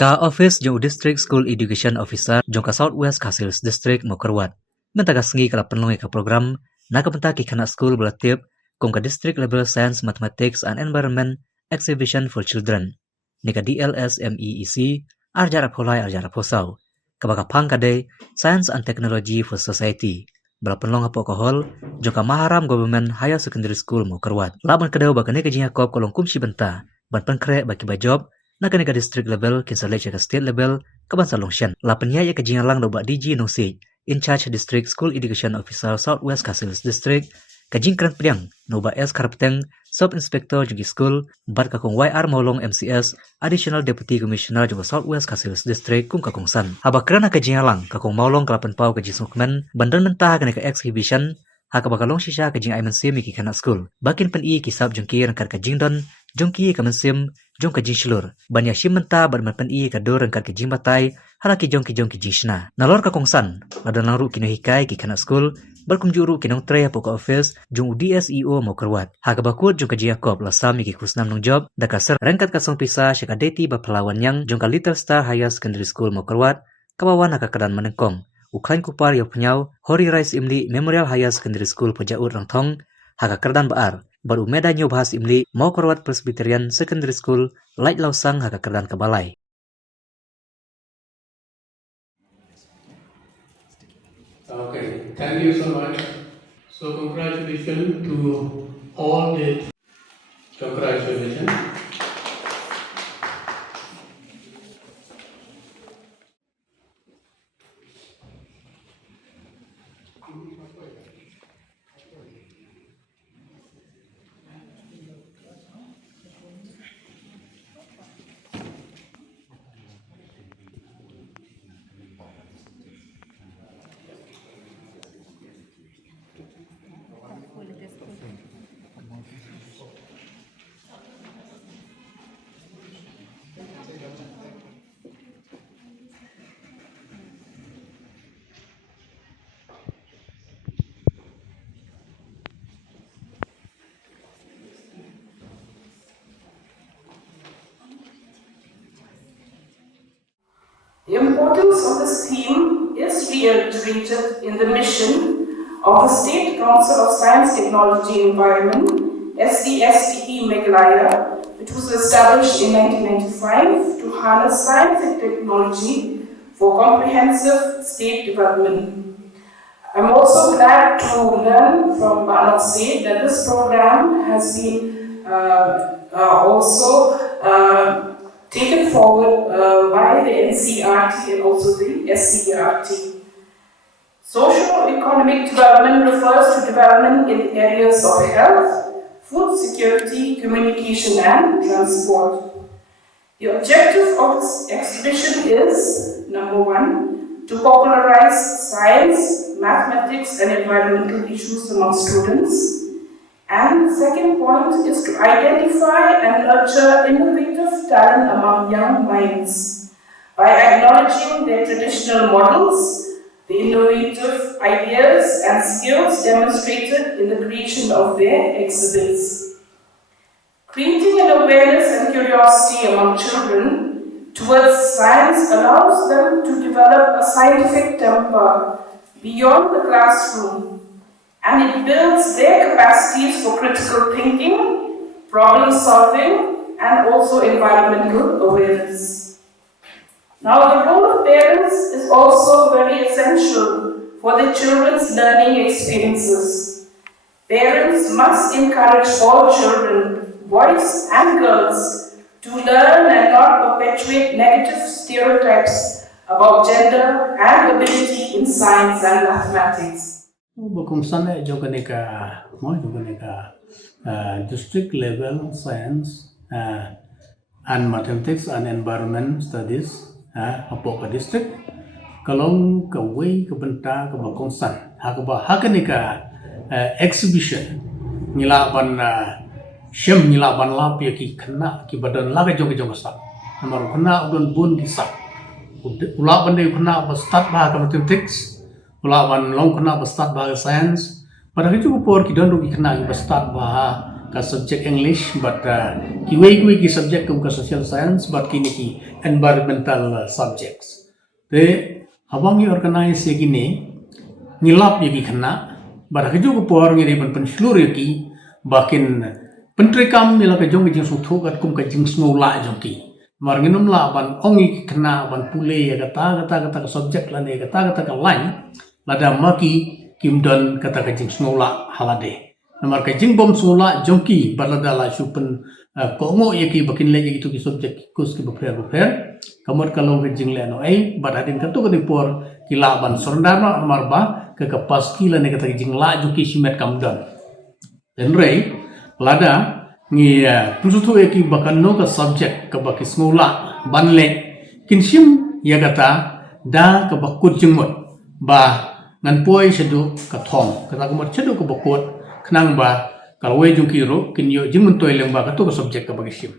Ka office jong district school education officer jong ka Southwest Kasils district Mokerwat. Mentaga sengi kala penlongi ka program na ka pentaki kana school belatip kong ka district level science mathematics and environment exhibition for children. Nika DLSMEEC arjara pholai arjara phosau. Kabaka phang kadai science and technology for society. Bala penlong apo kohol jong ka Maharam government higher secondary school Mokerwat. Laban kadau baka nika jiha kop kolong Ïashimbynta ban penkre baki bajob na ka district level kinsalai ka state level kabansa longshan lapanya ya kajinga lang do ba DG Nongjop in charge district school education officer Southwest Kasils district kajing kran pediang no ba S Karpteng sub inspector jugi school bar ka kong YR Maulong MCS additional deputy commissioner juga Southwest Kasils district kum ka kongsan haba krana kajinga lang ka kong Maulong kalapan pau kajing sukmen bandan mentah ka exhibition haka bakalong shisha kajing ay mansim ki kana school bakin pen I kisab jungki rangkar kajing don jungki ka mansim jong kajing shlur ban Ïashimbynta ban man pen I ka do rangkar kajing batai halaki jong kajing shna nalor ka kongsan ladan lang ru kino hikai ki kana school balkum juru kinong tre po ka office jong DSEO Mokerwat haka bakut jong kajing Yakob lasami ki kusnam Nongjop da ka ser rangkat ka song pisa syaka Deitibaphylla Wanniang jong ka Little Star Higher Secondary School Mokerwat kawawan haka kadan menengkong Ukraine kupar yo penyau Hori Rice Imli Memorial Higher Secondary School Pejaut Rangthong haka kerdan baar baru meda nyo bahas Imli Mawphor Presbyterian Secondary School Light Lausang haka kerdan kebalai. Okay, thank you so much. So congratulations to all the congratulations. The importance of this theme is reiterated in the mission of the State Council of Science, Technology and Environment, SDSTE Meghalaya, which was established in 1995 to harness science and technology for comprehensive state development. I'm also glad to learn from Banat State that this program has been also taken forward by the NCRT and also the SCRT. Socio-economic development refers to development in areas of health, food security, communication and transport. The objective of this exhibition is, number one, to popularize science, mathematics and environmental issues among students. And the second point is to identify and nurture innovative talent among young minds by acknowledging their traditional models, the innovative ideas and skills demonstrated in the creation of their exhibits. Creating an awareness and curiosity among children towards science allows them to develop a scientific temper beyond the classroom, and it builds their capacities for critical thinking, problem solving, and also environmental awareness. Now, the role of parents is also very essential for the children's learning experiences. Parents must encourage all children, boys and girls, to learn and not perpetuate negative stereotypes about gender and ability in science and mathematics. Bukumsan juga district level science and mathematics and environment studies apo ka district kalong ka way ka benta ka bakongsan hakanika exhibition nilaban shem nilaban lapia ki kena ki badan laga jong sa namar kena udon bun ki sa ulaban de kena ba start ba ka mathematics ulaban long kena ba start ba science pada itu por ki don ru ki kena ba start ba ka subject English, but kiway ki subject kum ka social science, but kini ki environmental subjects. Te habang i organize ye gini ngilap ye ki khana, but haju ko por ngiri ban penslur ye ki bakin pentrikam nila ka jong jing suthu kat kum ka jing snola jong ki. Mar nginum la ban ongi kena ban pule ya kata subjek la ne kata ka lain lada maki kimdon kata ka jing snola halade namar ka jing bom snola jongki balada la supen kongo ya ki bakin le gitu ki subjek kus ki bupher kamor kalong ka jing le no ai badadin ka to ka dipor kila ban sorndano namar ba ka paski la ne kata jing la joki simet kamdon den rei lada ngi pusutu eki bakan no ka subject ka baki snola banle kinsim ya kata da ka bakut jengmot ba ngan poi sedu ka thom kata kumar sedu ka bakut knang ba kalwe jungki ro kin yo jingmun toy leng ba ka to ka subject ka baki sim